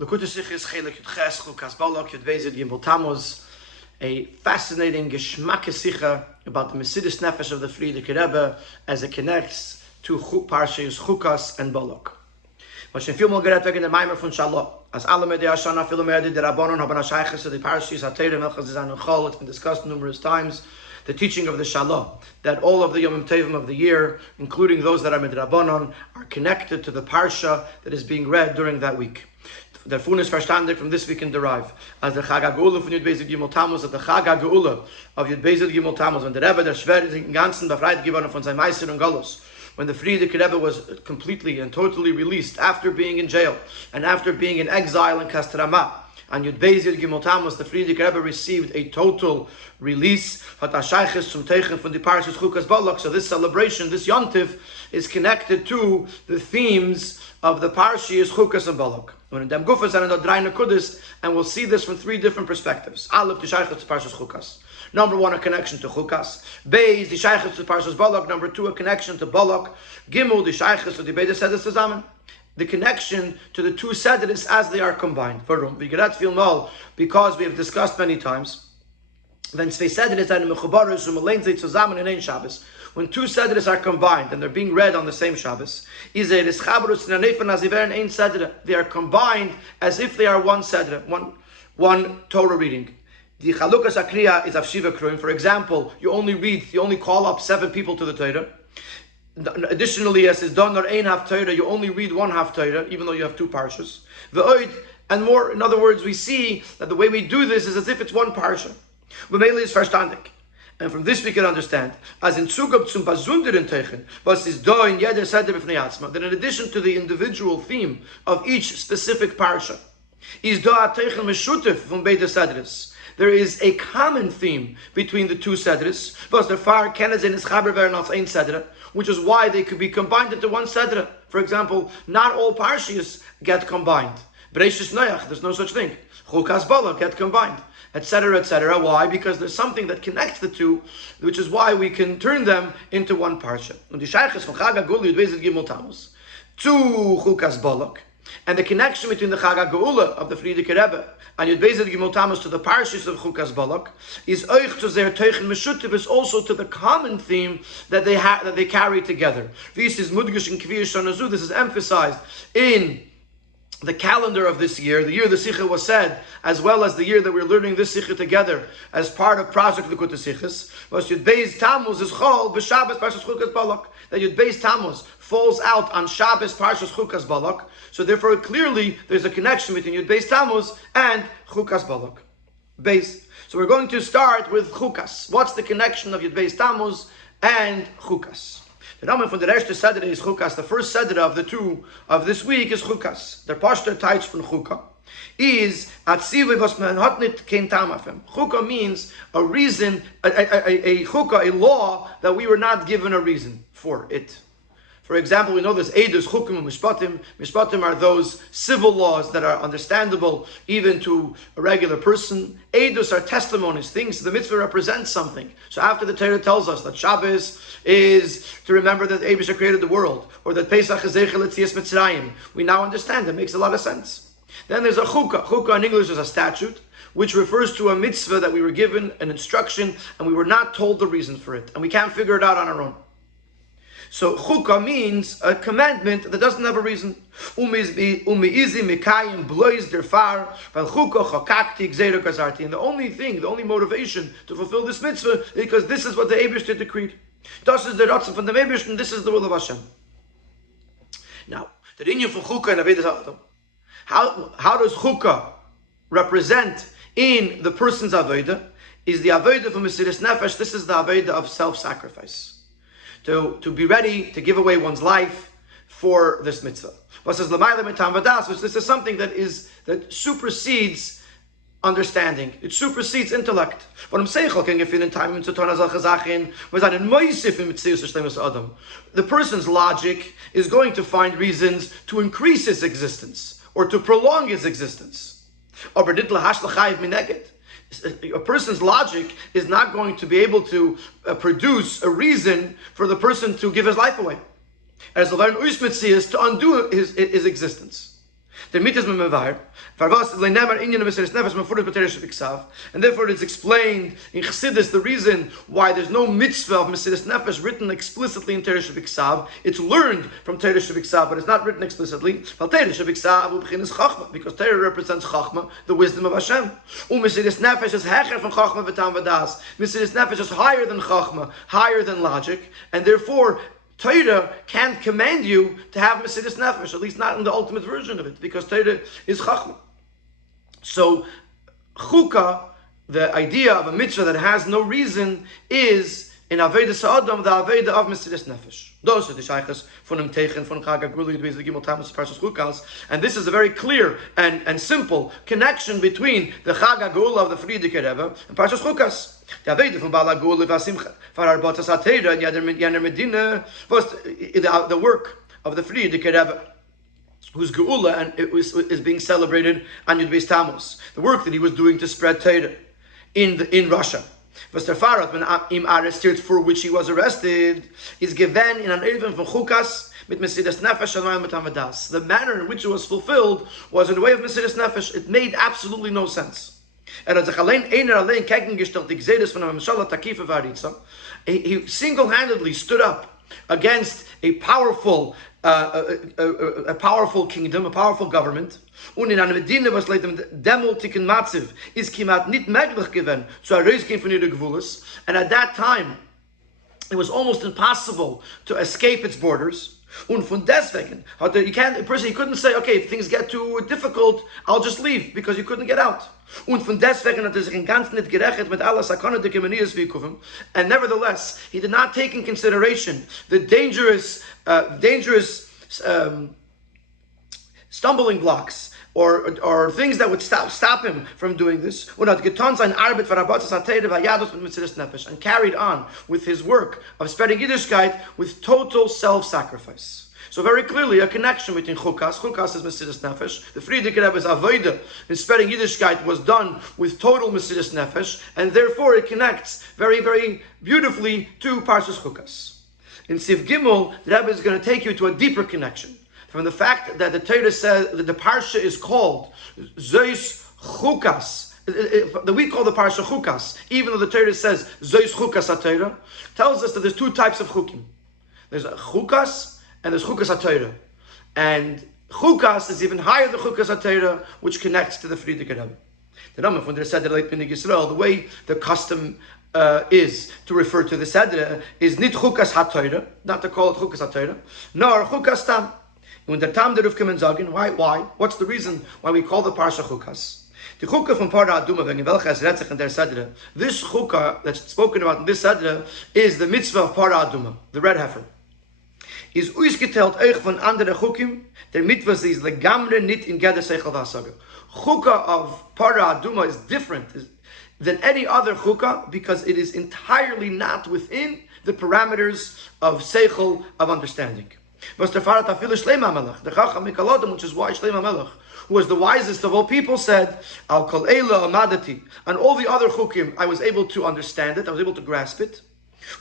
Chelek Chukas-Balak Tammuz, a fascinating geschmack about the Mesidus Nefesh of the Frierdiker Rebbe as it connects to Parshas Chukas and Balak. Moshe viel mal geredet wegen der Maimer von Shalom. As alle mit der Shana viel mehr die Rabbanon haben Ashayches the Parshas HaTeirah Melchas Zan and Chol. It's been discussed numerous times. The teaching of the Shalom, that all of the Yom Tovim of the year, including those that are Midrabanon, are connected to the Parsha that is being read during that week. Der Fun ist verstandig from this we can derive. As the Chag HaGeula von Yud Beis Gimel Tammuz, at the Chag HaGeula of Yud Beis Gimel Tammuz, when the Rebbe, der Schwer, ist im Ganzen befreit geworden von seinem Meister und Galus, when the Frierdiker Rebbe was completely and totally released after being in jail and after being in exile in Kastrama, and Yud Beis Gimel Tammuz, the Frierdiker Rebbe received a total release. Hat Ashayches zum Teichen von the Parshas Chukas-Balak. So this celebration, this Yontif, is connected to the themes of the Parshas Chukas and Balak. When in dem Gufas and in the Drei Nekudis, and we'll see this from three different perspectives. Aleph, the Shayches to Parshas Chukas. Number one, a connection to Chukas. Beis, the Shayches to Parshas Balak. Number two, a connection to Balak. Gimel, the Shayches to the Beis Sedis Zusammen. The connection to the two Sedris as they are combined. Warum? Because we have discussed many times. When two Sedris are combined and they're being read on the same Shabbos, they are combined as if they are one Sedra, one Torah reading. The Chalukas Akriya is Avshiva Kruim. For example, you only call up 7 people to the Torah. Additionally, as is done or ein half Torah, you only read one half Torah, even though you have 2 parshas. And more, in other words, we see that the way we do this is as if it's one parsha. B'meili is verstandig. And from this we can understand, as in Zugab zum Besonderen Teichen, was is da in jeder Seder b'fnei atzma, that in addition to the individual theme of each specific parsha, is da a Teichen Meshutef from beide Sedres. There is a common theme between the two Sedres, was der Far Kenezen is Chaber werden als ein Sedre, which is why they could be combined into one Sedre. For example, not all Parshas get combined. Bereishis Noach, there's no such thing. Chukas-Balak get combined, etc., etc. Why? Because there's something that connects the two, which is why we can turn them into one parsha. Und die Shayches von Chag HaGeula Yud Beis Gimel Tammuz to Chukas-Balak, and the connection between the Chag HaGeula of the Frierdiker Rebbe and Yud Beis Gimel Tammuz to the parshas of Chukas-Balak is oich to their Teichen Meshutiv, is also to the common theme that they carry together. This is Mudgish and Kvir Shanazu. This is emphasized in the calendar of this year, the year the Sikha was said, as well as the year that we're learning this Sikha together as part of Project Likutei Sichos, was Yud Beis Tammuz is Chol b'Shabbos Parshas Chukas-Balak. That Yud Beis Tammuz falls out on Shabbos Parshas Chukas-Balak. So therefore, clearly, there's a connection between Yud Beis Tammuz and Chukas-Balak. Beis. So we're going to start with Chukas. What's the connection of Yud Beis Tammuz and Chukas? The name from the erste Seder is Chukas. The first Seder of the two of this week is Chukas. Der Pashter Teitz von Chuka is Atzivi was man hat nit kein Tam afem. Chuka means a reason, a Chuka, a law that we were not given a reason for it. For example, we know this Eidos, Chukim, and Mishpatim. Mishpatim are those civil laws that are understandable even to a regular person. Eidos are testimonies, things the mitzvah represents something. So after the Torah tells us that Shabbos is to remember that Eibusha created the world, or that Pesach is Zeichel Yetzias Mitzrayim, we now understand it makes a lot of sense. Then there's a Chukah. Chukah in English is a statute, which refers to a mitzvah that we were given, an instruction, and we were not told the reason for it, and we can't figure it out on our own. So chukah means a commandment that doesn't have a reason. And the only motivation to fulfill this mitzvah is because this is what the Eibishter decreed. Das is the Ratzon from the Eibishter, and this is the will of Hashem. Now, the Inyan for chukah and Avodas Adam. How does chukah represent in the person's avodah? Is the avodah for Mesiras Nefesh. This is the avodah of self-sacrifice. To be ready to give away one's life for this mitzvah. Which this is something that supersedes understanding. It supersedes intellect. The person's logic is going to find reasons to increase his existence or to prolong his existence. A person's logic is not going to be able to produce a reason for the person to give his life away. As the learn is to undo his existence. The mitzvah mevair. And therefore it is explained in Chassidus the reason why there's no mitzvah of Mesiras Nefesh written explicitly in Torah Shebiksav. It's learned from Torah Shebiksav, but it's not written explicitly. Because Torah represents Chachma, the wisdom of Hashem. Mesiras Nefesh is hecher from Chachma v'tam v'das. Mesiras Nefesh is higher than Chachma, higher than logic, and therefore Torah can't command you to have Mesiras Nefesh, at least not in the ultimate version of it, because Torah is Chachma. So, Chukah, the idea of a mitzvah that has no reason, is in Aveda Sa'adam, the Aveda of Mesiras Nefesh. Those are the shaykhs von dem Teichen, von Gourarie, the Gimel Tammuz, Parshas Chukas, and this is a very clear and simple connection between the Chag HaGeula of the Friedrich Rebbe and Parshas Chukas. The Aveda von Bala Geula v'Asimcha, Farar Botas HaTeira, and Yader Medina, was the work of the Friedrich Rebbe, whose Geula and is being celebrated on Yud Beis Tammuz. The work that he was doing to spread Torah in Russia. Was der Fahrrad when im arrestiert, for which he was arrested, is given in an even from Chukas mit Mesiras Nefesh and mit Havadas. The manner in which it was fulfilled was in the way of Mesiras Nefesh. It made absolutely no sense. He single-handedly stood up against a powerful kingdom, a powerful government. Und in einer Medina, was leitem demoltiken Matziv, is kimat nit möglich gewesen, zu herausgehen von ihrer Gewulis. And at that time, it was almost impossible to escape its borders. Und von deswegen, a person, he couldn't say, okay, if things get too difficult, I'll just leave, because you couldn't get out. Und von deswegen hat sich in ganz nicht gerechnet mit aller Sakone de Kemenias Vikuvim. And nevertheless, he did not take in consideration the dangerous stumbling blocks or things that would stop him from doing this. And carried on with his work of spreading Yiddishkeit with total self-sacrifice. So very clearly a connection between Chukas. Chukas is Mesiras Nefesh. The Friedrich Rebbe's Avodah in spreading Yiddishkeit was done with total Mesiras Nefesh, and therefore it connects very, very beautifully to Parshas Chukas. In Siv Gimel, the Rebbe is going to take you to a deeper connection. From the fact that the Torah says that the Parsha is called Zeus Chukas, that we call the Parsha Chukas, even though the Torah says Zeus Chukas HaTorah, tells us that there's two types of Chukim. There's a Chukas and there's Chukas HaTorah. And Chukas is even higher than Chukas HaTorah, which connects to the Friedrich Rebbe. The Rambam, when they said that late B'nai Yisrael, the way the custom is to refer to the Seder is nit Chukas HaTorah, not to call it Chukas HaTorah, nor Chukas Tam. When the Tam deruf kommen sagen, why? What's the reason why we call the Parsha Chukas? The Chukah from Parah Aduma, wegen welches Retzach in der Seder, this Chukah that's spoken about in this Seder is the mitzvah of Parah Aduma, the red heifer. Is uitgeteld euch von andere Chukim, der mitzvah is legamre nit in Geder Seichel Vasaga. Chukah of Parah Aduma is different than any other Chukah because it is entirely not within the parameters of Seichel, of understanding. Was der Farat afil Shleima Melech, the Chacham Mikalodim, which is why Shleima Melech, who was the wisest of all people, said, Al Kol Eila Amadati, and all the other Chukim, I was able to understand it, I was able to grasp it.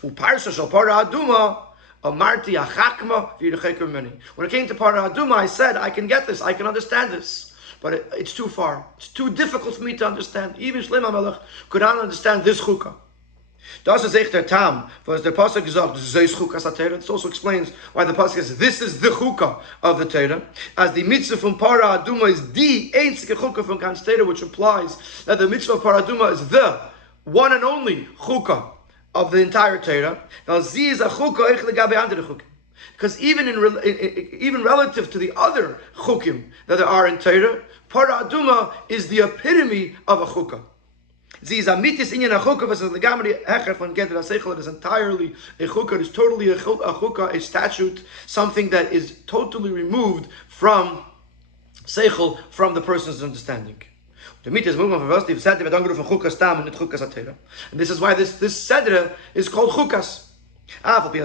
Uparsha Shal Parah Aduma, Amarti Achakma V'Yirecheker Meni. When it came to Parah Aduma, I said, I can get this, I can understand this. But it's too far. It's too difficult for me to understand. Even Shleima Melech could not understand this Chukah. Das ist echt der Tam, was der Pasuk gesagt, Zeus Chukas HaTorah. This also explains why the Pasuk says, this is the Chukah of the Torah, as the mitzvah from Parah Aduma is the einzige Chukah from ganz Torah, which implies that the mitzvah of Parah Aduma is the one and only Chukah of the entire Torah. Now, sie is a Chukah eich legabe andere Chukim. Because even relative to the other Chukim that there are in Torah, Parah Aduma is the epitome of a Chukah. Sie ist amitis in a chukah, was is legamri hecher von Geder HaSeichel. It is entirely a chukah. It is totally a chukah, a statute, something that is totally removed from Seichel, from the person's understanding. The mitzvah is movement from us. They've said they've done from Chukas Tam and Chukas HaTorah. And this is why this Seder is called Chukas. Even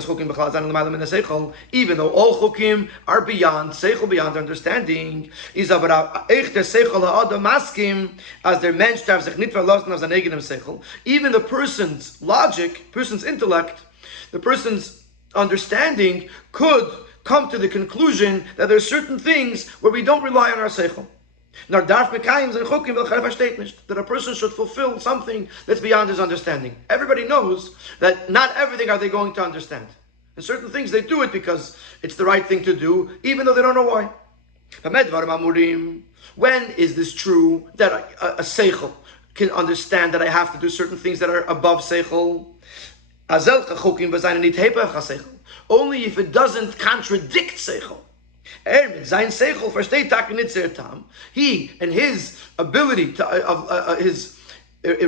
though all chukim are beyond seichel, beyond understanding, is aber echt der seichel ha'adam maskim as der Mensch darf sich nicht verlassen auf sein eigenem seichel. Even the person's logic, person's intellect, the person's understanding could come to the conclusion that there are certain things where we don't rely on our seichel. That a person should fulfill something that's beyond his understanding. Everybody knows that not everything are they going to understand. And certain things they do it because it's the right thing to do, even though they don't know why. When is this true that a seichel can understand that I have to do certain things that are above seichel? Only if it doesn't contradict seichel. He and his ability to his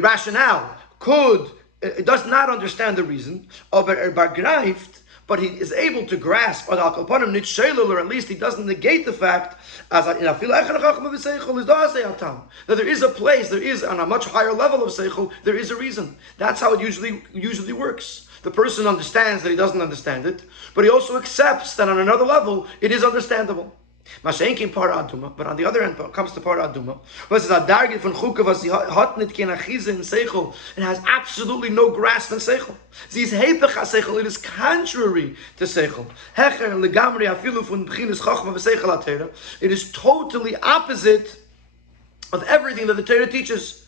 rationale does not understand the reason, but he is able to grasp, or at least he doesn't negate the fact that there is a place, there is on a much higher level of seichel, there is a reason. That's how it usually works. The person understands that he doesn't understand it, but he also accepts that on another level it is understandable. But on the other hand, when it comes to Para Aduma, it has absolutely no grasp in Seichel. It is contrary to Seichel. It is totally opposite of everything that the Torah teaches.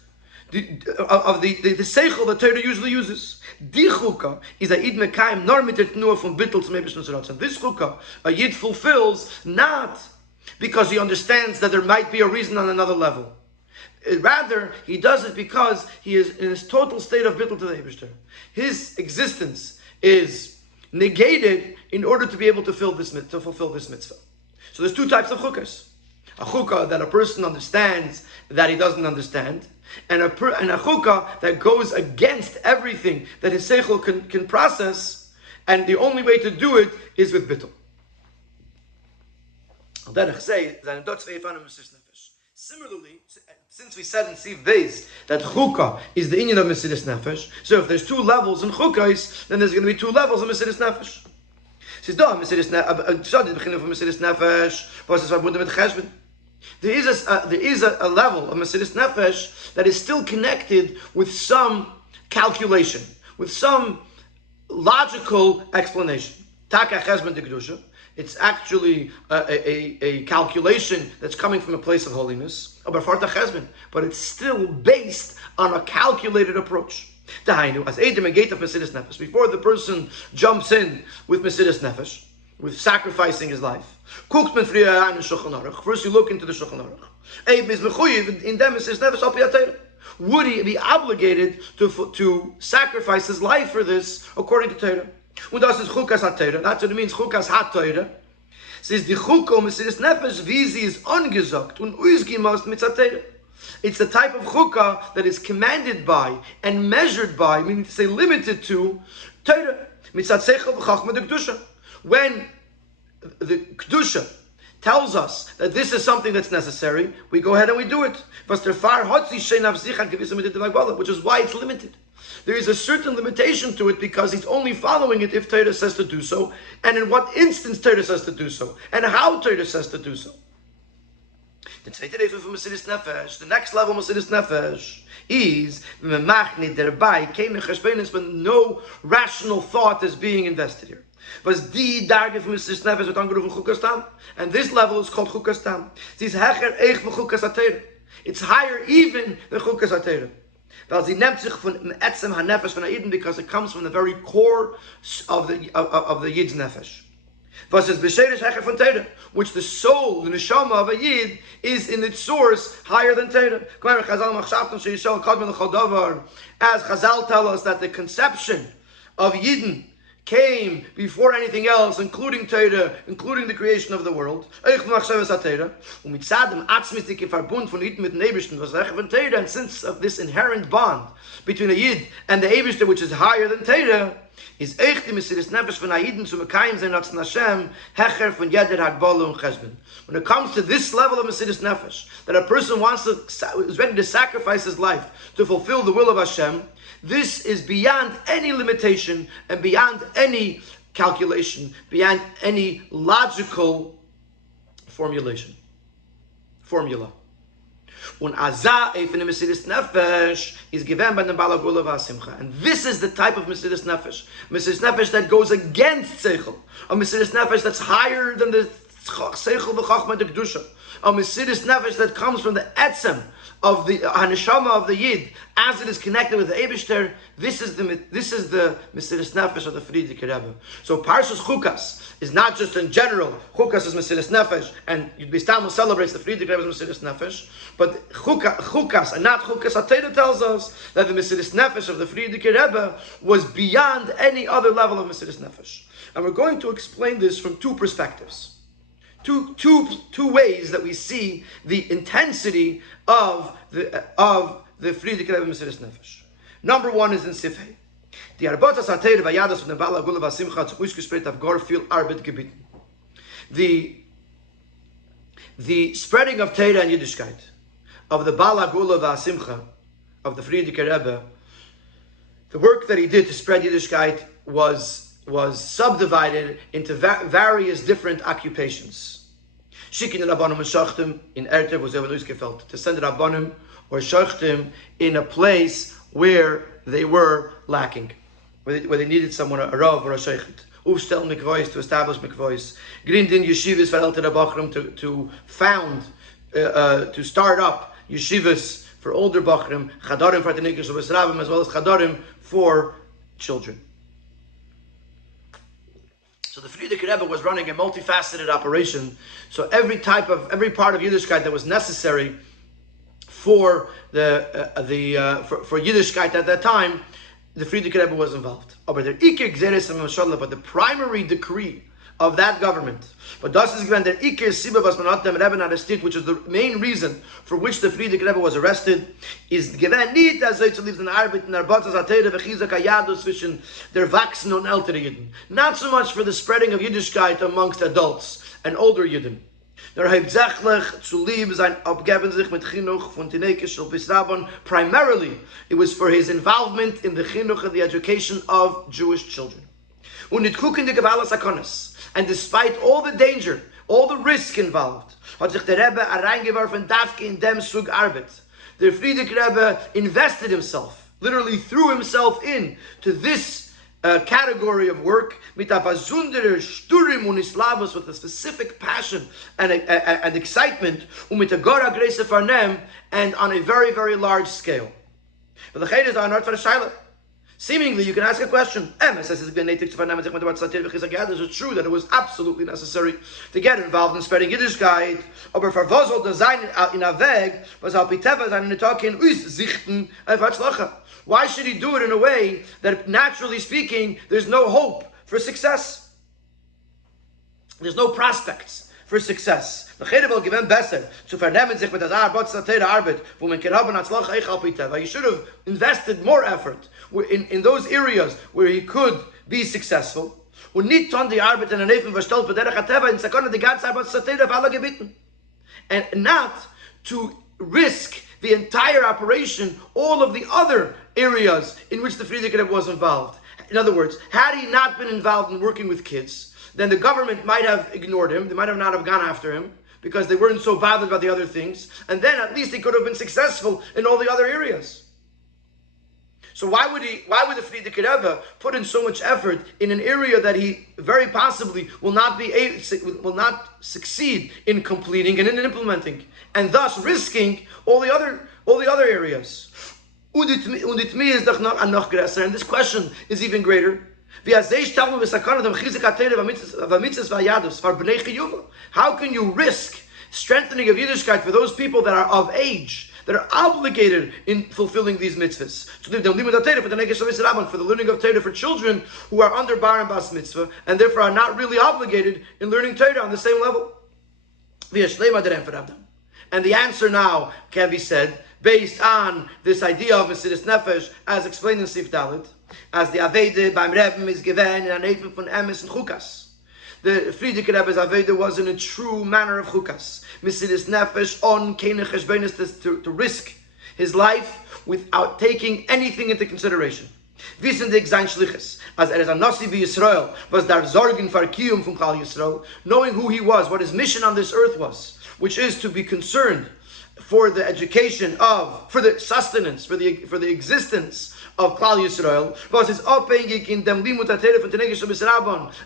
Of the seichel the Torah usually uses. Di chuka is a yid mekayim nor mit der tnua from bittul to meibishn zeratzon. This chuka a yid fulfills not because he understands that there might be a reason on another level. Rather, he does it because he is in his total state of bittul to the Eibishter. His existence is negated in order to be able to fulfill this mitzvah. So there's two types of chukas. A chukah that a person understands that he doesn't understand, and a chukah that goes against everything that his seichel can process, and the only way to do it is with bittul. Similarly, since we said in Siv Beis that chukah is the inyan of Mesiris Nefesh, so if there's two levels in chukahs, then there's going to be two levels of Mesiris Nefesh. There is a level of Mesiris Nefesh that is still connected with some calculation, with some logical explanation. Taka chesben de kedusha. It's actually a calculation that's coming from a place of holiness, but it's still based on a calculated approach. As Edom and gate of Mesiris Nefesh, before the person jumps in with Mesiris Nefesh, with sacrificing his life. First you look into the Shulchan Aruch. Would he be obligated to sacrifice his life for this according to Torah? That's what it means, Chukas HaTorah. Says the Chuko Mesiris Nefesh Vizi is ungesagt und ausgemacht mit Torah. It's the type of chukah that is commanded by and measured by, meaning to say limited to, Torah. When the Kedusha tells us that this is something that's necessary, we go ahead and we do it. Which is why it's limited. There is a certain limitation to it because he's only following it if Torah says to do so, and in what instance Torah says to do so, and how Torah says to do so. The next level of Mesiris Nefesh is when no rational thought is being invested here. And this level is called Chukas-Tam. It's higher even than Chukas-Atera. Because it comes from the very core of the Yid's Nefesh. Which the soul, the neshama of a Yid, is in its source higher than Torah. As Chazal tell us that the conception of Yidden came before anything else, including Torah, including the creation of the world. And since of this inherent bond between a Yid and the Eibishter, which is higher than Torah, is echt die Mesiris Nefesh von Aiden zu mekayim sein als Hashem hecher von jeder Hagbala und Chesben. When it comes to this level of Mesiris Nefesh, that a person is ready to sacrifice his life to fulfill the will of Hashem, this is beyond any limitation and beyond any calculation, beyond any logical formula. Und Azah even in Mesiris Nefesh is given by the Bala Gula Vasimcha. And this is the type of Mesiris Nefesh. Mesiris Nefesh that goes against Seichel. A Mesiris Nefesh that's higher than the Seichel v'Chachma de Kedusha. A Mesiris Nefesh that comes from the Etzem of the Haneshama of the Yid, as it is connected with the Eibishter. This is the Mesiris Nefesh of the Frierdiker Rebbe. So Parshas Chukas is not just in general. Chukas is Mesiris Nefesh, and Yud Bistamo celebrates the Frierdiker Rebbe's Mesiris Nefesh. But Chukas and not Chukas HaTorah tells us that the Mesiris Nefesh of the Frierdiker Rebbe was beyond any other level of Mesiris Nefesh. And we're going to explain this from two perspectives. Two ways that we see the intensity of the Frierdiker Rebbe Mesiris Nefesh. Number one is in Sifhei. The Arbotas HaTorah Vayadas von der Bala Gula Vasimcha zu ausgesprochen auf gar viel Arbeit gebieten. The spreading of Torah and Yiddishkeit of the Bala Gula Vasimcha of the Frierdiker Rebbe, the work that he did to spread Yiddishkeit was subdivided into various different occupations. Shikin Rabbanim and Shachtim in Ertev was ever gefelt to send Rabbanim or Shachtim in a place where they were lacking, where they needed someone, a Rav or a Sheikhet. Ufstel mikvois, to establish mikvois. Grindin yeshivas for Elter Bachram, to start up yeshivas for older Bachram, Chadarim for Tanikish of Rabim, as well as Chadarim for children. So the Frierdiker Rebbe was running a multifaceted operation. So every part of Yiddishkeit that was necessary for for Yiddishkeit at that time, the Frierdiker Rebbe was involved. But the primary decree of that government, which is the main reason for which the Frierdiker Rebbe was arrested, is not so much for the spreading of Yiddishkeit amongst adults and older Yidden. Primarily, it was for his involvement in the chinuch and the education of Jewish children. And despite all the danger, all the risk involved, the Frierdiker Rebbe invested himself, literally threw himself in to this category of work, with a specific passion and excitement, and on a very, very large scale. Seemingly, you can ask a question. Is it true that it was absolutely necessary to get involved in spreading Yiddishkeit? Why should he do it in a way that, naturally speaking, there's no hope for success? There's no prospects for success. You should have invested more effort in those areas where he could be successful. And not to risk the entire operation, all of the other areas in which the Frierdiker Rebbe was involved. In other words, had he not been involved in working with kids, then the government might have ignored him. They might have not have gone after him because they weren't so bothered by the other things. And then at least he could have been successful in all the other areas. So why would the Frierdiker Rebbe put in so much effort in an area that he very possibly will not succeed in completing and in implementing, and thus risking all the other areas? And this question is even greater. How can you risk strengthening of Yiddishkeit for those people that are of age, that are obligated in fulfilling these mitzvahs? For the learning of Torah for children who are under bar and bas mitzvah, and therefore are not really obligated in learning Torah on the same level. And the answer now can be said, based on this idea of Mesiris Nefesh, as explained in Sif Dalet, as the Aveide beim Rebbe is given in an Eifen von Emes and Chukas. The Frierdiker Rebbe's Aveide was in a true manner of Chukas. Mesiris Nefesh on keine cheshbonos, to risk his life without taking anything into consideration. Wissendig sein Shlichus, as is a Nasi bi Yisrael, was dar Sorgen for Kiyum from Klal Yisrael, knowing who he was, what his mission on this earth was, which is to be concerned for the education of, for the sustenance, for the existence of Klal Yisrael,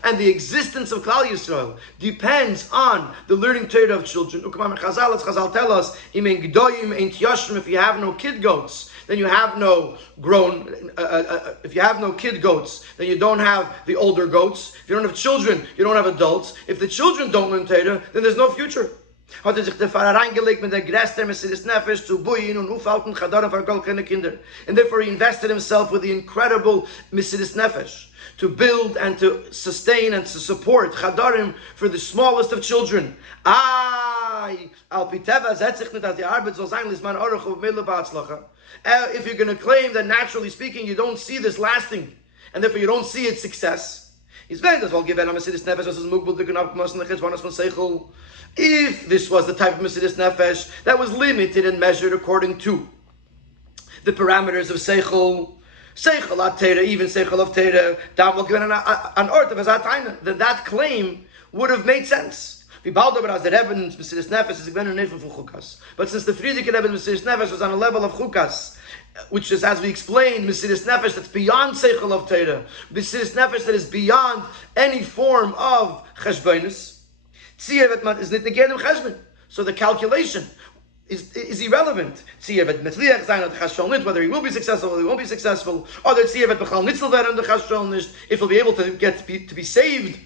and the existence of Klal Yisrael depends on the learning Torah of children. Chazal tell us, if you have no kid goats, then you have no grown. If you have no kid goats, then you don't have the older goats. If you don't have children, you don't have adults. If the children don't learn Torah, then there's no future. Hat sich der Pfarrer reingelegt mit der größten Mesiris Nefesh zu buien und aufhalten Chadarim für all kleine Kinder. And therefore he invested himself with the incredible Mesiris Nefesh to build and to sustain and to support Chadarim for the smallest of children. Al piteva setzt sich nicht, dass die Arbeit soll sein, dass man Aruch auf Mittel beatzlacha. If you're going to claim that naturally speaking you don't see this lasting, and therefore you don't see its success, he's very well given a Mesiris Nefesh as is mugbul to gnab kmas and the chizvanas von Seichel. If this was the type of Mesiris Nefesh that was limited and measured according to the parameters of Seichel at Teira, even Seichel of Teira, an ort of Azatayna, then that claim would have made sense. But since the Friedrich Rebbe Mesiris Nefesh was on a level of Chukas, which is, as we explained, Mesiris Nefesh that's beyond Seichel of Teira, Mesiris Nefesh that is beyond any form of Cheshbonus, so the calculation is irrelevant. Whether he will be successful or he won't be successful, or if he'll be able to be saved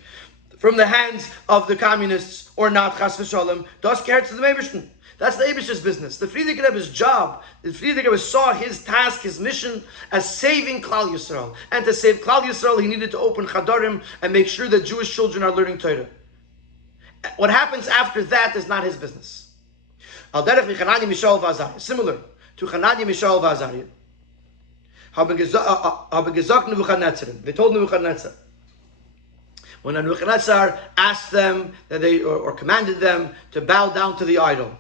from the hands of the communists or not. Chas v'shalom. Das gehört to the Eibishter. That's the Eibishter's business. The Friedrich Rebbe's job, the Friedrich Rebbe saw his task, his mission as saving Klal Yisrael. And to save Klal Yisrael, he needed to open Chadarim and make sure that Jewish children are learning Torah. What happens after that is not his business. Similar to Chananya, Mishael, V'Azariah. They told Nebuchadnezzar, when Nebuchadnezzar asked them that or commanded them to bow down to the idol,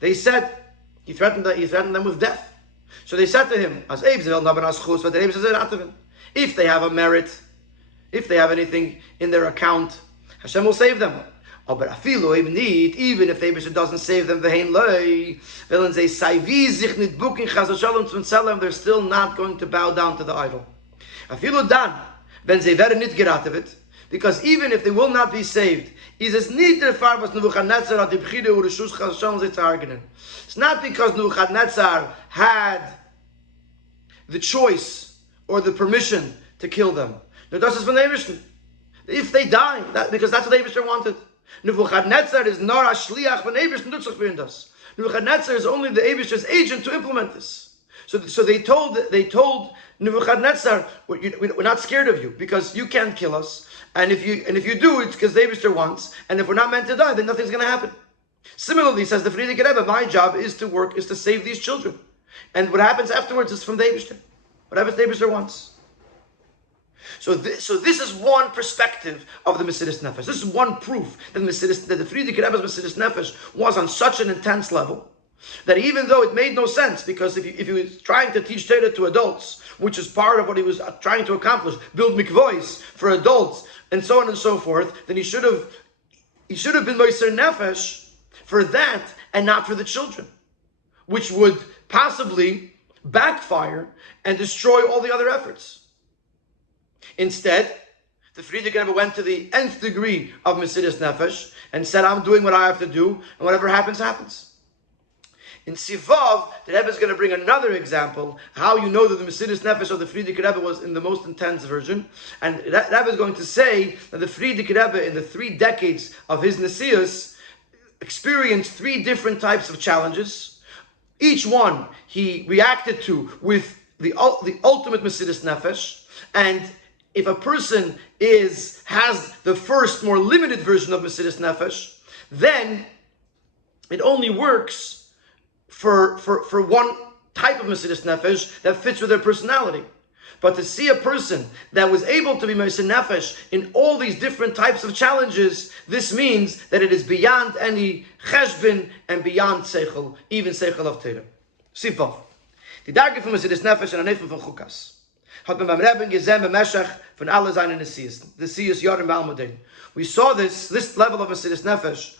they said, he threatened them with death. So they said to him, if they have a merit, if they have anything in their account, Hashem will save them. But even if the Eibishter doesn't save them, they're still not going to bow down to the idol. Because even if they will not be saved, it's not because Nebuchadnezzar had the choice or the permission to kill them. If they die, because that's what the Eibishter wanted. Nebuchadnezzar is nor a shliach von Eibishter nutzach b'indas. Nebuchadnezzar is only the Eibishter's agent to implement this. So they told Nebuchadnezzar, we're not scared of you because you can't kill us, and if you do, it's because the Eibishter wants, and if we're not meant to die, then nothing's going to happen. Similarly, says the Friedrich Rebbe, my job is to save these children, and what happens afterwards is from the Eibishter. Whatever the Eibishter wants. So this is one perspective of the Mesiris Nefesh. This is one proof that the Friedrich Rebbe's Mesiris Nefesh was on such an intense level that even though it made no sense, because if he was trying to teach Torah to adults, which is part of what he was trying to accomplish, build mikvois for adults and so on and so forth, then he should have been Mesiris Nefesh for that and not for the children, which would possibly backfire and destroy all the other efforts. Instead, the Friedrich Rebbe went to the nth degree of Mesiris Nefesh and said, I'm doing what I have to do, and whatever happens, happens. In Sivav, the Rebbe is going to bring another example, how you know that the Mesiris Nefesh of the Friedrich Rebbe was in the most intense version. And Rebbe is going to say that the Friedrich Rebbe, in the 3 decades of his Nesius, experienced 3 different types of challenges. Each one he reacted to with the ultimate Mesiris Nefesh. And if a person has the first, more limited version of Mesiris Nefesh, then it only works for one type of Mesiris Nefesh that fits with their personality. But to see a person that was able to be Mesiris Nefesh in all these different types of challenges, this means that it is beyond any cheshbon and beyond seichel, even seichel of Torah. Sivav. Die Darge von Mesiris Nefesh and Anefim von Chukas. Hat man beim Rebbe gesehen beim Meshach von alle seinen Nesius. The Nesius Yorim Balmudin. We saw this level of Mesiris Nefesh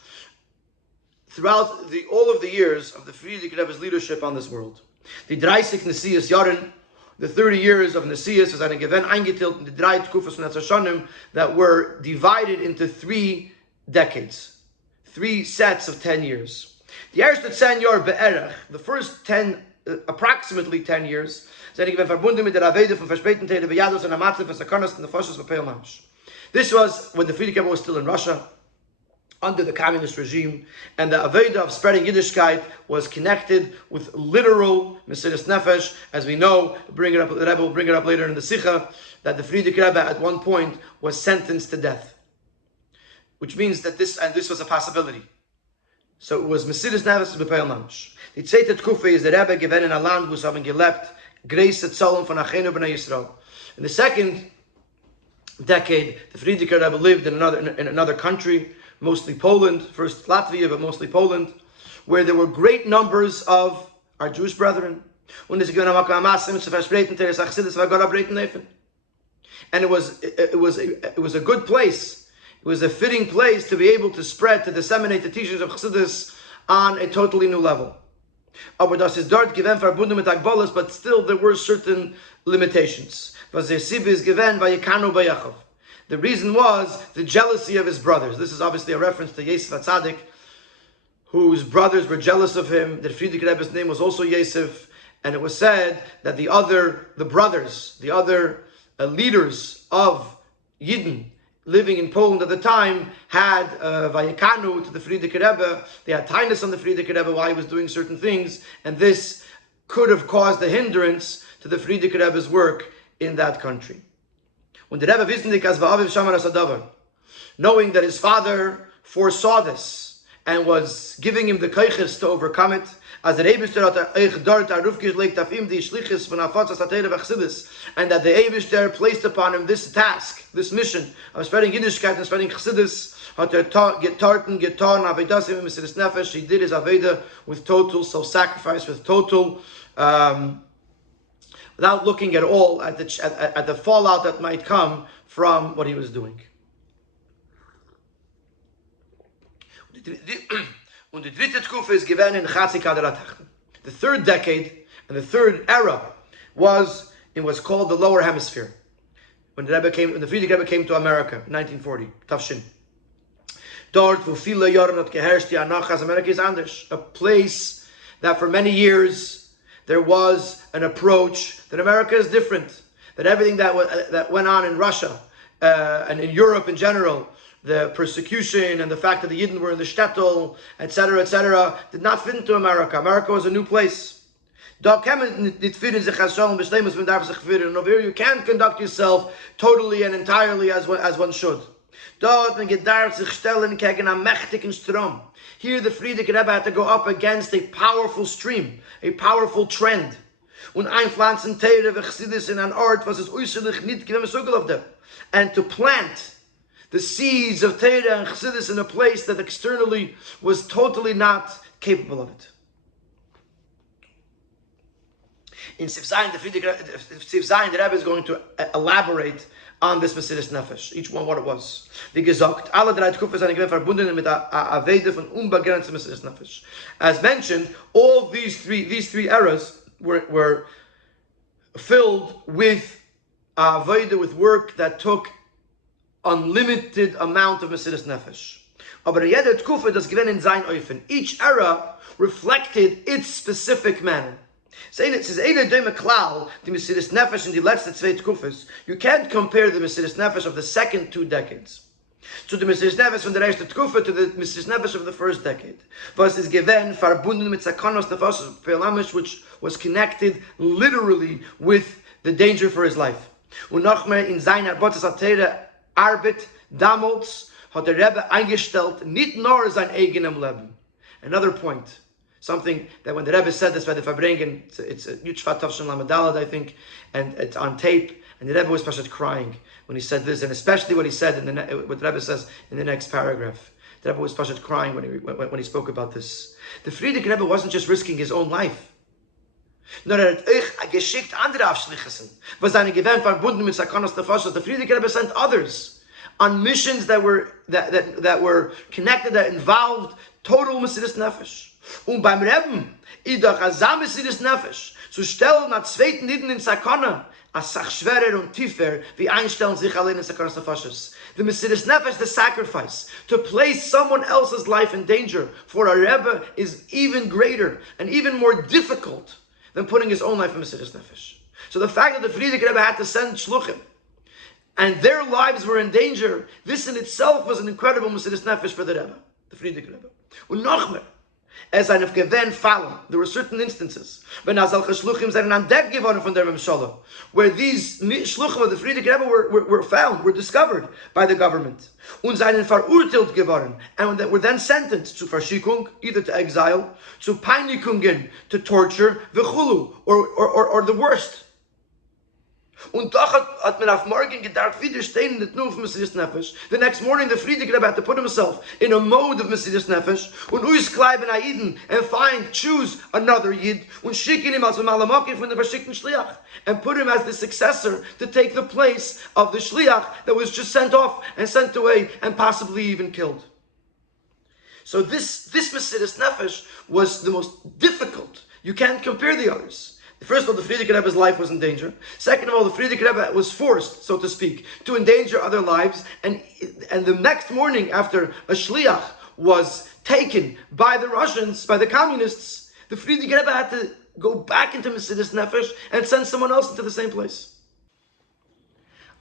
throughout all of the years of the Frierdiker Rebbe's leadership on this world. The 30 Nesias Jahren, the 30 years of Nesias, is eine Gewinn eingeteilt in the 3 Tkufas von Netzashonim that were divided into 3 decades, 3 sets of 10 years. The erste 10 Jahre be'erach, the first 10, approximately 10 years, sind gewinn verbunden mit der Avede von verspäten Teile Bejados und Amatzle von Sakonas und der Foshas von Peilmansch. This was when the Frierdiker Rebbe was still in Russia, under the communist regime, and the Aveda of spreading Yiddishkeit was connected with literal Mesiras Nefesh. As we know, the Rebbe will bring it up later in the Sikha, that the Frierdiker Rebbe at one point was sentenced to death. Which means that this was a possibility. So it was Mesiras Nefesh Bepeil Mamish. Die zweite Tkufe is the Rebbe given in a land wo es haben gelebt, Grace Tzolom von Achenu B'nai Yisrael. In the second decade, the Frierdiker Rebbe lived in another country, mostly Poland, first Latvia, but mostly Poland, where there were great numbers of our Jewish brethren. And it was a good place. It was a fitting place to be able to spread, to disseminate the teachings of Chassidus on a totally new level. But still there were certain limitations. The reason was the jealousy of his brothers. This is obviously a reference to Yosef HaTzadik, whose brothers were jealous of him. The Frierdiker Rebbe's name was also Yosef, and it was said that the other leaders of Yidden living in Poland at the time had Vayekanu to the Frierdiker Rebbe. They had kindness on the Frierdiker Rebbe while he was doing certain things, and this could have caused a hindrance to the Frierdiker Rebbe's work in that country. When the Rebbe wissendig as va'aviv shamar as hadavar, knowing that his father foresaw this and was giving him the kaiches to overcome it, as the Eibishter hat eich dort arufkish legt auf ihm die Schlichis von Afatzas HaTeire v'Chassidus, and that the Eibishter placed upon him this task, this mission of spreading Yiddishkeit and spreading Chassidus, hat getan Avedasim Mesiras Nefesh. He did his Aveda with total self-sacrifice, with total without looking at all at the fallout that might come from what he was doing. The third decade and the third era was in what's called the lower hemisphere. When the Frierdiker Rebbe came to America in 1940, Tafshin. Dort wo viele Jahre hat geherrscht die Anachas, America is anders. A place that for many years there was an approach that America is different, that everything that went on in Russia and in Europe in general, the persecution and the fact that the Yidden were in the shtetl, etc., did not fit into America. America was a new place. And over here you can't conduct yourself totally and entirely as one should. Here the Frierdiker Rebbe had to go up against a powerful stream, a powerful trend. Und einpflanzen Teire v'chsidis in an art was es äußerlich nicht gewinnt so of them. And to plant the seeds of Teire and Chassidus in a place that externally was totally not capable of it. In Sif Zayin, the Rebbe is going to elaborate on this Mesiras Nefesh, each one what it was. Wie gesagt, alle 3 Tkufas sind verbunden mit der Avede von unbegrenztem Mesiras Nefesh. As mentioned, all these three eras were filled with Avede, with work that took unlimited amount of Mesiras Nefesh. Aber jede Tkufa das gewinnt in sein Eufen. Each era reflected its specific manner. You can't compare the Mesiras Nefesh of the second 2 decades. So the Mesiras Nefesh from the erste Tkufa to the Mesiras Nefesh of the first decade. Was is given verbunden mit Sakonos Nefesh Pelamish, which was connected literally with the danger for his life. Und noch mehr in seiner Botzatera Arbeit damals hat der Rebbe eingestellt nicht nur sein eigenem Leben. Another point. Something that when the Rebbe said this by the Fabrengen, it's a Yudshvat Tavshin Lamadalad, I think, and it's on tape, and the Rebbe was pashat crying when he said this, and especially what he said what the Rebbe says in the next paragraph. The Rebbe was pashat crying when he spoke about this. The Frierdiker Rebbe wasn't just risking his own life. Nor hat geschickt andere Aufschlichessen. Was seine Gewinn verbunden mit Sakonos Nefashos. The Frierdiker Rebbe sent others on missions that were connected, that involved total Mesiris Nefesh. Und beim Rebben, idach azam Mesiris Nefesh, zu stellen nach zweiten Niden in Sakana, als sach schwerer und tiefer, wie einstellen sich allein in Sakanas Nefeshes. The Mesiris Nefesh, the sacrifice, to place someone else's life in danger for a Rebbe is even greater and even more difficult than putting his own life in Mesiris Nefesh. So the fact that the Frierdiker Rebbe had to send Shluchim, and their lives were in danger, this in itself was an incredible Mesiris Nefesh for the Rebbe, the Frierdiker Rebbe. Und noch mehr, as eine Gewen fallen, there were certain instances when solche Shluchim seien entdeckt geworden von der Memshala, where these Shluchim of the Frierdiker Rebbe were found, were discovered by the government, und seien verurteilt geworden, and were then sentenced to Verschickung, either to exile, to Peinigungen, to torture, v'chulu, or the worst. Und doch hat man auf morgen gedacht, wieder stehen in the Tnuf of Mesiris Nefesh. The next morning, the Frierdiker Rebbe had to put himself in a mode of Mesiris Nefesh, und uiskleiben a Yidden, and choose another Yid, und schicken him als Malamakim from the Verschickten Shliach, and put him as the successor to take the place of the Shliach that was just sent off and sent away and possibly even killed. So this Mesiris Nefesh was the most difficult. You can't compare the others. First of all, the Frierdiker Rebbe's life was in danger. Second of all, the Frierdiker Rebbe was forced, so to speak, to endanger other lives. And the next morning, after a shliach was taken by the Russians, by the communists, the Frierdiker Rebbe had to go back into Mesiris Nefesh and send someone else into the same place.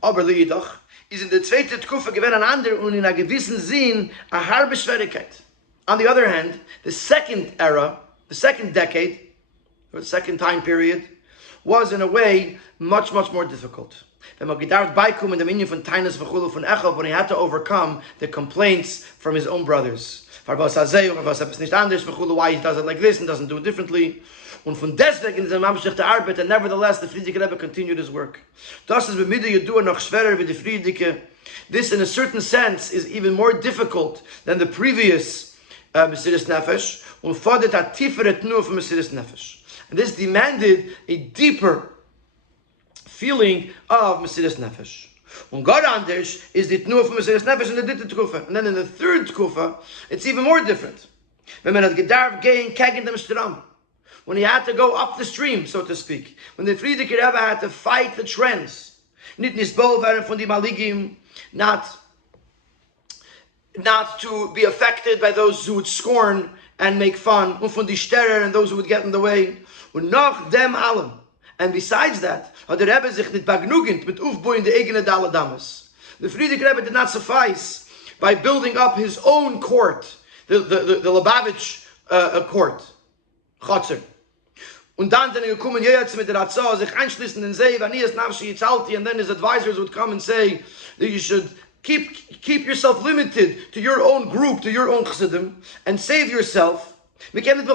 Aber jedoch ist in der zweiten Tkufa gewesen ein anderer und in einer gewissen Sinn a harbe Schwierigkeit. On the other hand, the second era, the second decade, the second time period, was in a way much more difficult. When he had to overcome the complaints from his own brothers. Why he does it like this and doesn't do it differently. Und von deswegen ist mamshich der Arbeit, and nevertheless the Frierdiker Rebbe continued his work. Das ist bemidde Yedua noch schwerer wie die Frierdiker. This in a certain sense is even more difficult than the previous Mesiris Nefesh. Und fordert a tiefere Tnua from Mesiris Nefesh. And this demanded a deeper feeling of Mesiris Nefesh. Und Gott anders is the Tnua from Mesiris Nefesh in the dritte Tkufa. And then in the third Tkufa, it's even more different. When man hat gedarf gehen gegen dem Stram. When he had to go up the stream, so to speak. When the Frierdiker Rebbe had to fight the trends. Nicht nisbol werden von die Maligim, not to be affected by those who would scorn and make fun, und von die Sterer and those who would get in the way. Und noch dem allem. And besides that, hat der Rebbe sich nicht begnugend mit aufbauen der eigene Dale Damas. The Frierdiker Rebbe did not suffice by building up his own court, the Lubavitch court, Chotzer. Und dann sind gekommen jetzt mit der Ratzah, sich einschließen in See, wenn ihr es nafshi yitzalti, and then his advisors would come and say that you should keep yourself limited to your own group, to your own chassidim, and save yourself. You can't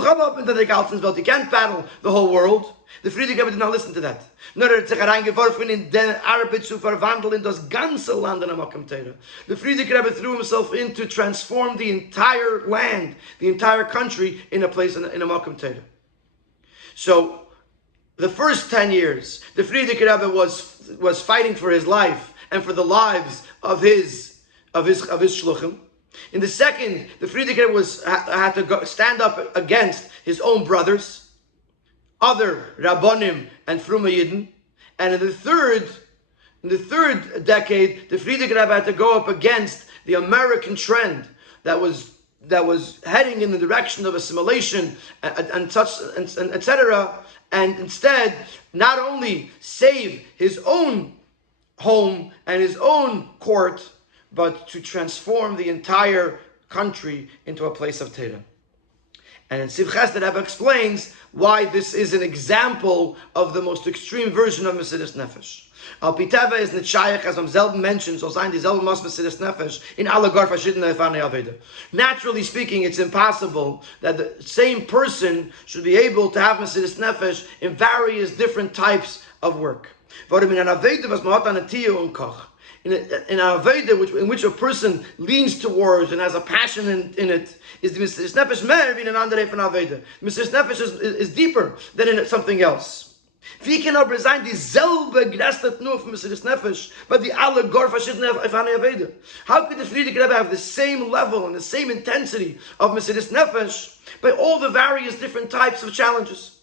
battle the whole world. The Frierdiker Rebbe did not listen to that. Nur hat sich hereingeworfen in den Arbeit zu verwandeln das ganze Land in Amakim Teira. The Frierdiker Rebbe threw himself in to transform the entire land, the entire country, in a place in Amakim Teira. So, the first 10 years, the Frierdiker Rebbe was fighting for his life and for the lives of his shluchim. In the second, the Frierdiker had to stand up against his own brothers, other Rabbonim and Fruma Yidden. And in the third decade, the Frierdiker Rebbe had to go up against the American trend that was heading in the direction of assimilation and etc. And instead, not only save his own home and his own court, but to transform the entire country into a place of Torah. And in Sivchas, the Rebbe explains why this is an example of the most extreme version of Mesiris Nefesh. Al Piteva is nicht shaykh, as selben Menschen soll sein dieselbe Mas Mesiris Nefesh in alle gar verschiedene Fane Aveda. Naturally speaking, it's impossible that the same person should be able to have Mesiris Nefesh in various different types of work. Warum in an Aveda was man hat an Tiyo und Koch. In an Aveda in which a person leans towards and has a passion in it, is the Mesiris Nefesh mer in an andere von Aveda. Mesiris Nefesh is deeper than in something else. Wie kann aber sein, dieselbe grästet nur von Mesiris Nefesh, but the alle gar verschiedene Efane Aveda? How could the Frierdiker Rebbe have the same level and the same intensity of Mesiris Nefesh by all the various different types of challenges?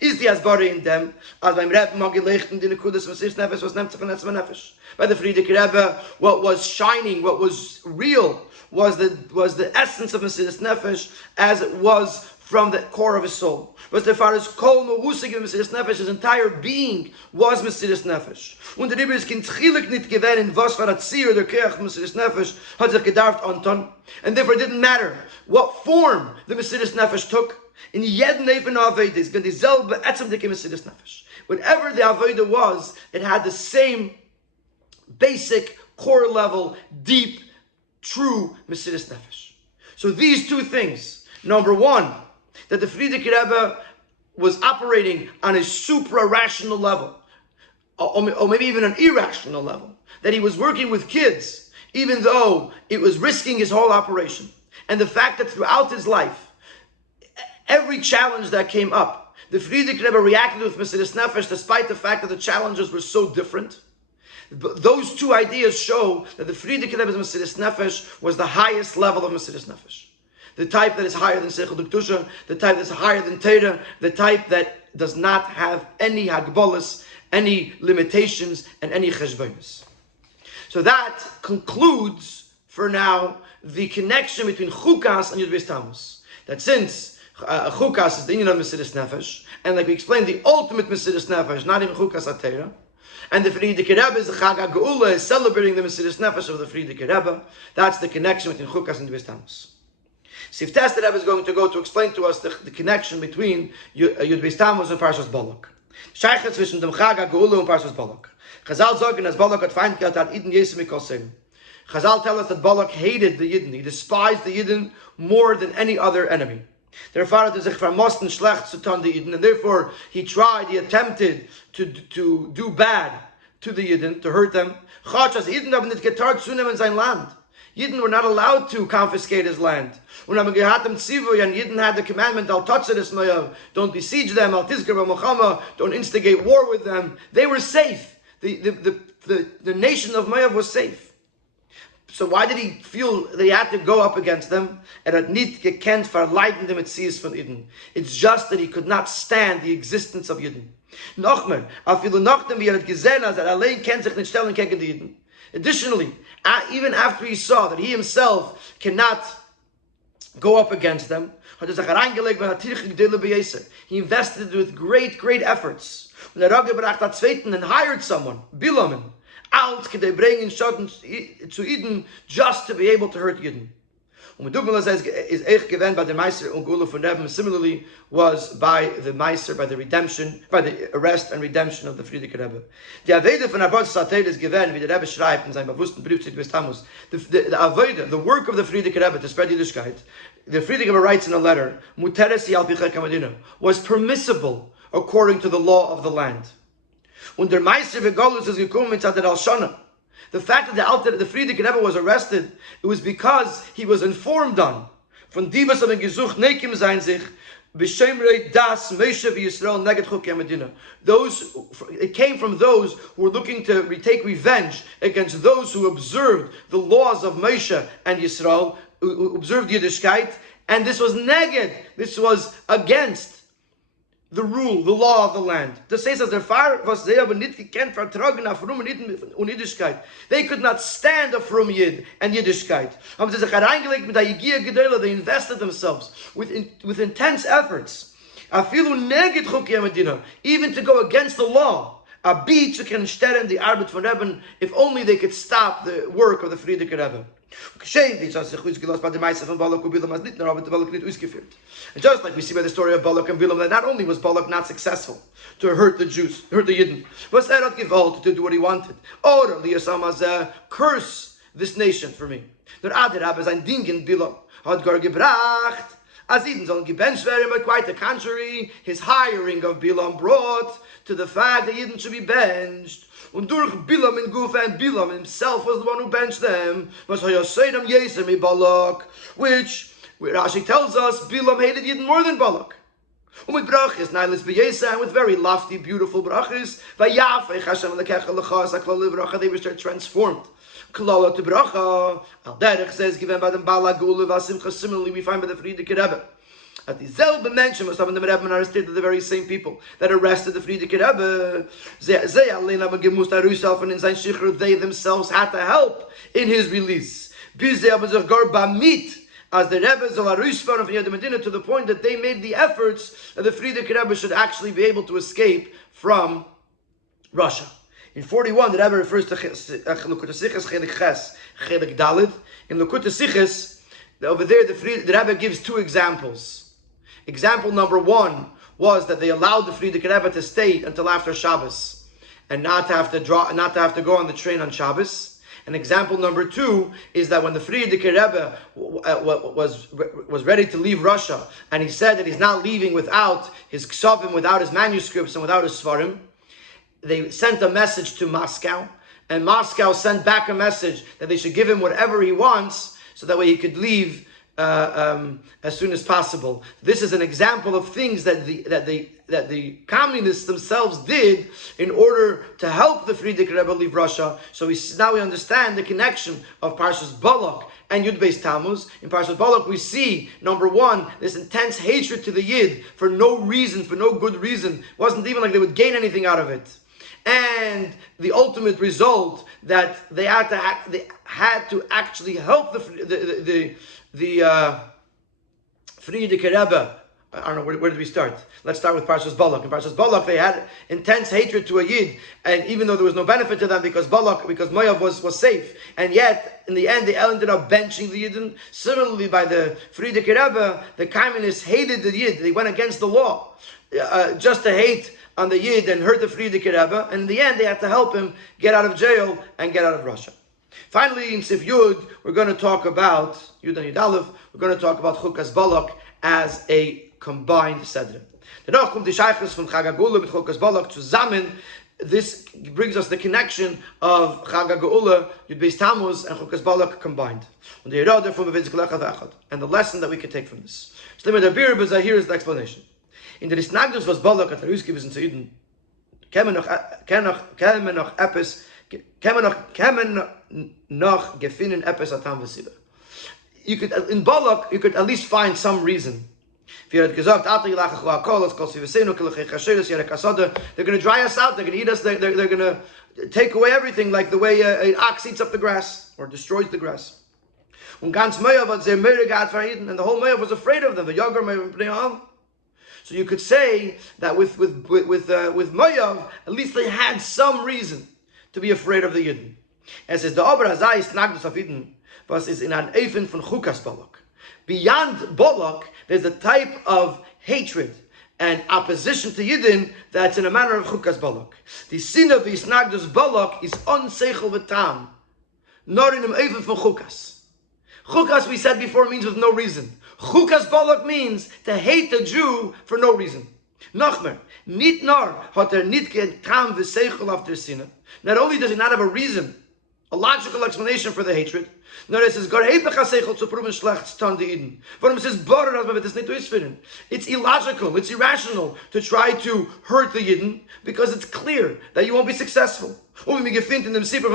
Is the Asbari in them, as beim Rebbe Magelechten, die Nekudas Mesiris Nefesh was nehmt von Etzma Nefesh. By the Frierdiker Rebbe, what was shining, what was real, was the essence of Mesiris Nefesh as it was from the core of his soul. Was the far as kol mehusig in Mesiris Nefesh, his entire being was Mesiris Nefesh. Und der Rebbe ist kein Chelek nicht gewähnt, was war der Zier der Kirch Mesiris Nefesh, hat sich gedarft anton. And therefore it didn't matter what form the Mesiris Nefesh took. In jeden Even Aveda is going to dieselbe etzemdike Mesiris Nefesh. Whatever the Aveda was, it had the same basic, core level, deep, true Mesiris Nefesh. So these two things, number one, that the Frierdiker Rebbe was operating on a supra-rational level, or maybe even an irrational level, that he was working with kids, even though it was risking his whole operation. And the fact that throughout his life, every challenge that came up, the Frierdiker Rebbe reacted with Mesiris Nefesh, despite the fact that the challenges were so different. Those two ideas show that the Frierdiker Rebbe's Mesiris Nefesh was the highest level of Mesiris Nefesh. The type that is higher than Seichel Duktusha, the type that's higher than Teira, the type that does not have any hagbolas, any limitations, and any cheshbonis. So that concludes, for now, the connection between Chukas and Yud Tammuz. That since Chukas is the union of Mesiris Nefesh, and like we explained, the ultimate Mesiris Nefesh, not even Chukas HaTeira, and the Frierdiker Rebbe is the Chag HaGeula, is celebrating the Mesiris Nefesh of the Frierdiker Rebbe. That's the connection between Chukas and Yud Tammuz. Siftes Rebbe is going to go to explain to us the connection between Yud Tammuz and Chukas-Balak. Scheiche zwischen dem Chag HaGeula and Chukas-Balak. Chazal sagen, as Balak hat Feind gehabt, hat Iden Yesem Mikosem. Chazal tell us that Balak hated the Yidden. He despised the Yidden more than any other enemy. Therefore, hat sich vermosten schlecht zu tun, the Yidden, and therefore he attempted to do bad to the Yidden, to hurt them. Chach, as Yidden haben nicht getarrt zu nehmen in sein Land. Yidden were not allowed to confiscate his land. Und haben gehabt im Tzivu, and Yidden had the commandment, al tatzeres mayav, don't besiege them, al tizker b'mochama, don't instigate war with them. They were safe. The nation of Mayav was safe. So why did he feel that he had to go up against them? Hat nicht gekannt verleiden dem Metzies von Yidden. It's just that he could not stand the existence of Yidden. Nochmal, afilo nachdem wie hat gesehen, als allein kennt sich nicht stellen gegen die Yidden. Additionally, even after he saw that he himself cannot go up against them, he invested with great efforts. And hired someone, Bilamin, out to bring in Schatten to Eden just to be able to hurt Yidden. Similarly was by the Meiser, by the redemption, by the arrest and redemption of the Frierdiker Rebbe. The Aveda von Abbas Satel is given, wie der Rebbe schreibt in seinem bewussten Brief zu Yud Tammuz. The Aveda, the work of the Frierdiker Rebbe to spread Yiddishkeit, the Frierdiker Rebbe writes in a letter, was permissible according to the law of the land. Und der Meiser V'Golus is gekommen mit Zadar al-Shana. The fact that the Frierdiker Rebbe was arrested, it was because he was informed on von Divas haben gesucht nekim sein sich b'shemrei das Moshe v'Yisrael neged chukei Medina. It came from those who were looking to take revenge against those who observed the laws of Moshe and Yisrael, who observed Yiddishkeit, and this was neged. This was against the rule, the law of the land. Das heißt, dass der Pfarrer, was sie aber nicht gekannt vertragen auf Frum und Yiddishkeit. They could not stand auf Frum Yid and Yiddishkeit. Haben sie sich hereingelegt mit der Yigia Gedela, they invested themselves with intense efforts. Afilu neged chukei Medina, even to go against the law. A beat zu können stellen die Arbeit von Rebbe, if only they could stop the work of the Frierdiker Rebbe. And just like we see by the story of Balak and Bilam, that not only was Balak not successful to hurt the Jews, hurt the Yidden, but he not gewollt to do what he wanted. Or curse this nation for me. Der Ader habe sein Ding in Bilam hat gar gebracht. As Yidden sollen gebencht werden, but quite the contrary, his hiring of Bilam brought to the fact that Yidden should be benched. Und durch Bilam in Gufa, and Bilam himself was the one who benched them, was Hayasedam Yesem Balak, which Rashi tells us Bilam hated Yidden more than Balak. With brachis, nailis b'yesa, and with very lofty, beautiful brachis. Vayafei Hashem lekecha lechas aklali bracha. They were transformed. Klala to bracha. Al derech says given by the Balak Gula v'asimcha. Similarly, we find by the Friedrich Rebbe. At the Zelbe mention was having the Rebbe arrested the very same people that arrested the Friedrich Rebbe. They themselves had to help in his release. As the Rebbe of Medina, to the point that they made the efforts that the Friedrich Rebbe should actually be able to escape from Russia. In 41, the Rebbe refers to Chukas-Balak Chelek Ches, Chelek Dalid. In Chukas-Balak, over there, the Rebbe gives two examples. Example number one was that they allowed the Friedrich Rebbe to stay until after Shabbos and not to have to go on the train on Shabbos. And example number two is that when the Friedrich Rebbe was ready to leave Russia, and he said that he's not leaving without his ksavim, without his manuscripts, and without his svarim, they sent a message to Moscow, and Moscow sent back a message that they should give him whatever he wants, so that way he could leave as soon as possible. This is an example of things that the communists themselves did in order to help the Friedrich Rebbe leave Russia. So now we understand the connection of Parshas Balak and Yud Beis Tammuz. In Parshas Balak we see, number one, this intense hatred to the Yid for no reason, for no good reason. It wasn't even like they would gain anything out of it. And the ultimate result that they had to actually help the Friedrich Rebbe. I don't know, where did we start? Let's start with Parshas Balak. In Parshas Balak, they had intense hatred to a Yid, and even though there was no benefit to them because Moav was safe, and yet, in the end, they ended up benching the Yidden. Similarly, by the Friedrich Rebbe, the communists hated the Yid. They went against the law, just to hate on the Yid and hurt the Friedrich Rebbe, and in the end, they had to help him get out of jail and get out of Russia. Finally, in Sif Yud, we're going to talk about Yud and Yud Aleph. We're going to talk about Chukas-Balak as a combined sedra. Danach kommt die Sheiches von Chag HaGeula mit Chukas-Balak zusammen. This brings us the connection of Chag HaGeula, Yud Beis Tammuz, and Chukas-Balak combined. And the lesson that we can take from this. Here is the explanation. In der Isnagdus was Balak hat herausgewiesen zu Iden, kämen noch gefinnen epis atam v'siba. In Balak, you could at least find some reason. They're going to dry us out, they're going to eat us, they're going to take away everything like the way an ox eats up the grass or destroys the grass. And the whole Moav was afraid of them. So you could say that with Moav, at least they had some reason to be afraid of the Yidden. And it says, the Ober Hazai is Nagdus of Yidden, was is in an Eifen von Chukas-Balak. Beyond Balak, there's a type of hatred and opposition to Yidden that's in a manner of Chukas-Balak. The sin of Isnagdus Balak is unseichel v'tam, not in an Eifen von Chukas. Chukas, we said before, means with no reason. Chukas-Balak means to hate the Jew for no reason. Nachmer, nit nor hat nit getam v'seichel auf der Sinne. Not only does he not have a reason, a logical explanation for the hatred, nor it says, it's illogical, it's irrational to try to hurt the Yidden because it's clear that you won't be successful. As we find in the story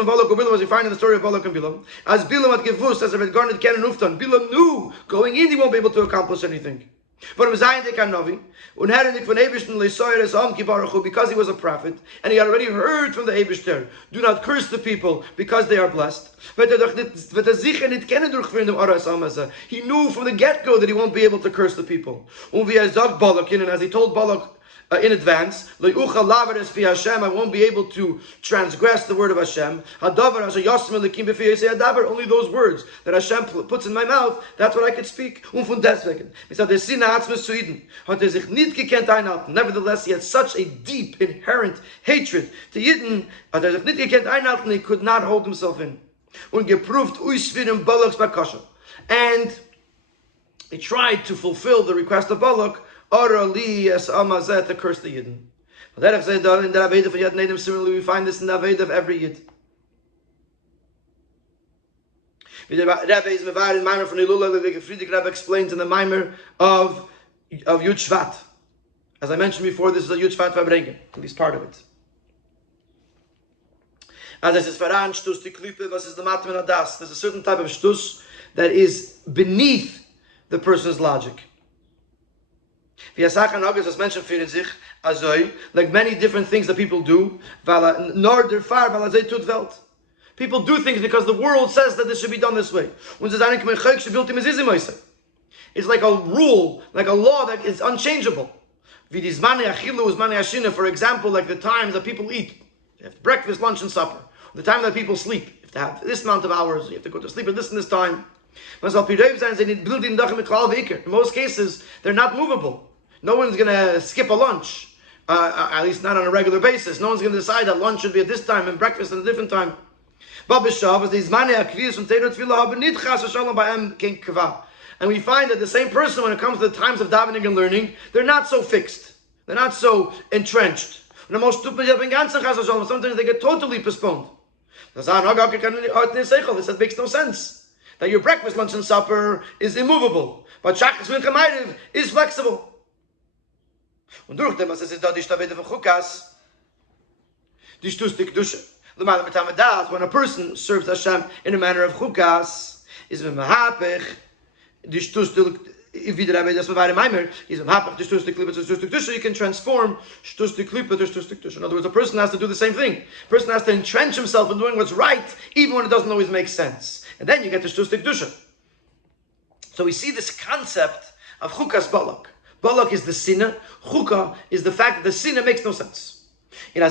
of Balak and Bilam, as Bilam had gewusst, as garnet Ken and Uftan, Bilam knew going in he won't be able to accomplish anything. Because he was a prophet and he had already heard from the Eibishter, do not curse the people because they are blessed. He knew from the get-go that he won't be able to curse the people. And as he told Balak in advance, I won't be able to transgress the word of Hashem. Only those words that Hashem puts in my mouth, that's what I could speak. Nevertheless, he had such a deep, inherent hatred to Yidden, he could not hold himself in. And he tried to fulfill the request of Balak, to curse the Yidden. Similarly, we find this in the Aved of every Yid. Rabbi is mevar in Maimer from Ilula, the Friedrich Rebbe explains in the Maimer of Yud Shvat. As I mentioned before, this is a huge fat verbringen, at least part of it. As I says, Faran Shtus Tiklipe, was is the Matmen Adas. There's a certain type of Shtus that is beneath the person's logic. As mentioned, like many different things that people do, people do things because the world says that this should be done this way. It's like a rule, like a law that is unchangeable. For example, like the times that people eat. You have breakfast, lunch, and supper. The time that people sleep. You have to have this amount of hours. You have to go to sleep at this and this time. In most cases, they're not movable. No one's going to skip a lunch. At least not on a regular basis. No one's going to decide that lunch should be at this time and breakfast at a different time. And we find that the same person, when it comes to the times of davening and learning, they're not so fixed. They're not so entrenched. Sometimes they get totally postponed. This makes no sense. That your breakfast, lunch, and supper is immovable. But Shakas Mincha Ma'ariv is flexible. When a person serves Hashem in a manner of chukas, is mehapech, you can transform. In other words, a person has to do the same thing. A person has to entrench himself in doing what's right, even when it doesn't always make sense. And then you get to shtus tikdusha. So we see this concept of Chukas-Balak. Balak is the sinner. Chukah is the fact that the sinner makes no sense. It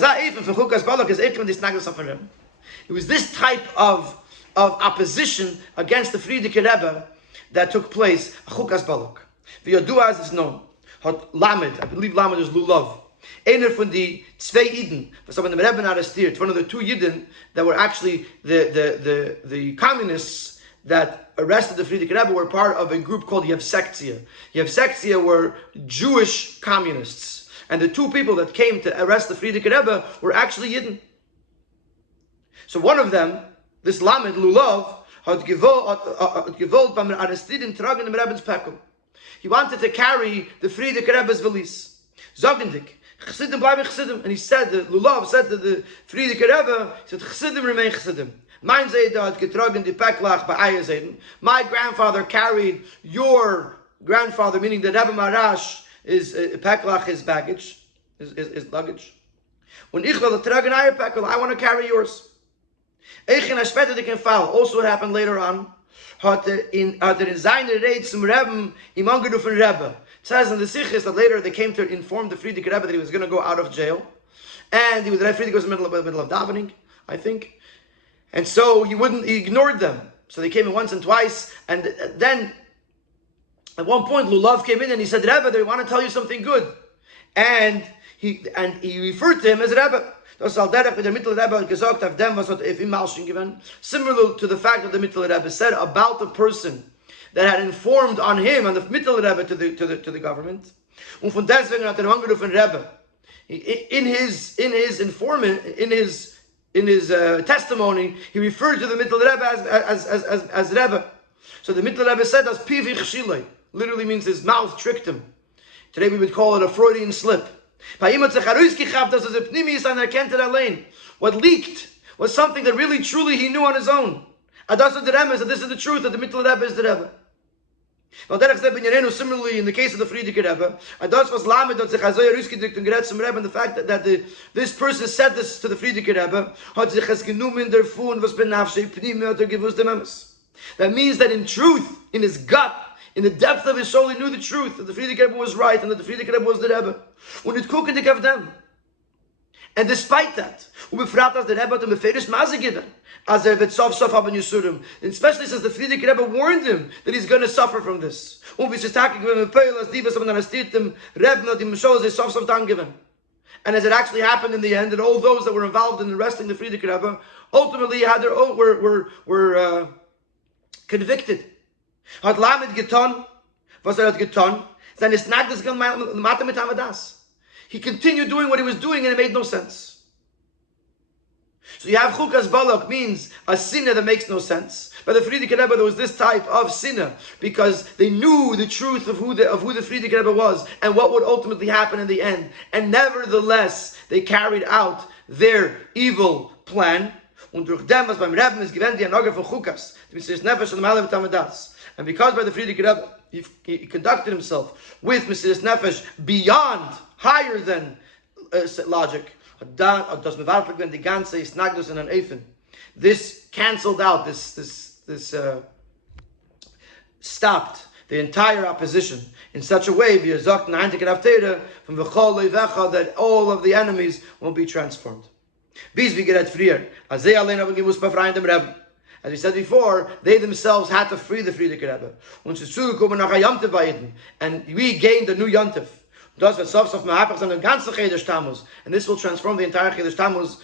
was this type of opposition against the Frierdiker Rebbe that took place, Chukas-Balak. The Yodua as is known. Hat Lamed, I believe Lamed is Lulav. Einer von the zwei Yidden, was haben den Rebbe arrestiert, one of the two Yidden that were actually the communists that arrested the Frierdiker Rebbe were part of a group called Yevsektia. Yevsektia were Jewish communists. And the two people that came to arrest the Frierdiker Rebbe were actually Yidden. So one of them, this Lamed, Lulav, had gewollt beim Arrestieren tragen im Rebbe's Pekel. He wanted to carry the Frierdiker Rebbe's valise. Zogendik, Chassidim bleiben Chassidim. And he said, Lulav said to the Frierdiker Rebbe, he said, Chassidim remain Chassidim. Mein Zayda had getragen die Peklach bei Eierzeden. My grandfather carried your grandfather, meaning the Rebbe Marash, is Peklach, his baggage, his luggage. When ich will tragen Eier Pekel, I want to carry yours. Also what happened later on, in seine Rede zum Rebbe, im angerufen Rebbe. It says in the Sichis that later they came to inform the Frierdiker Rebbe that he was going to go out of jail. And he was Frierdiker was in the middle of davening, I think. And so he ignored them. So they came in once and twice. And then, at one point, Lulav came in and he said, Rebbe, they want to tell you something good. And he referred to him as Rebbe. Similar to the fact that the Mittel Rebbe said about the person that had informed on him, on the Mittel Rebbe to the government. Und von deswegen hat angerufen Rebbe. In his testimony, he referred to the Mittel Rebbe as Rebbe. So the Mittel Rebbe said, "As pivich shilei," literally means his mouth tricked him. Today we would call it a Freudian slip. What leaked was something that really, truly he knew on his own. That this is the truth, that the Mittel Rebbe is the Rebbe. Similarly, in the case of the Frierdiker Rebbe, and the fact that this person said this to the Frierdiker Rebbe, that means that in truth, in his gut, in the depth of his soul, he knew the truth, that the Frierdiker Rebbe was right, and that the Frierdiker Rebbe was the Rebbe. And despite that, the Rebbe had given, especially since the Frierdiker Rebbe warned him that he's going to suffer from this. And as it actually happened in the end, that all those that were involved in arresting the Frierdiker Rebbe ultimately had their own, were convicted. Hat Lamed getan, was hat getan? He continued doing what he was doing and it made no sense. So you have Chukas-Balak means a sinner that makes no sense. By the Frierdiker Rebbe, there was this type of sinner because they knew the truth of who the Frierdiker Rebbe was and what would ultimately happen in the end. And nevertheless, they carried out their evil plan. Und durch dem, was beim Rebbe ist gewähnt, die Anage von Chukas, die Messias Nefesh und Malam Tamadas. And because by the Frierdiker Rebbe, he conducted himself with Messias Nefesh beyond, higher than logic. This cancelled out, this stopped the entire opposition in such a way that all of the enemies will be transformed. As we said before, they themselves had to free the Frierdiker Rebbe. And we gained a new Yontif. And this will transform the entire Chedesh Tammuz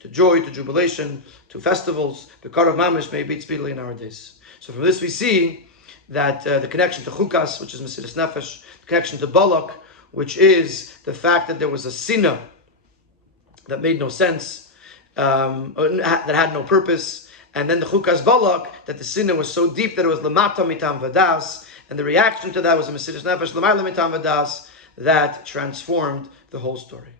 to joy, to jubilation, to festivals. The Kar of Mamish may be speedily in our days. So from this we see that the connection to Chukas, which is Mesiras Nefesh, the connection to Balak, which is the fact that there was a sinner that made no sense, that had no purpose, and then the Chukas-Balak, that the sinner was so deep that it was Lamata Mitam Vadas, and the reaction to that was a Mesiras Nefesh L'mayla Mitam Vadas that transformed the whole story.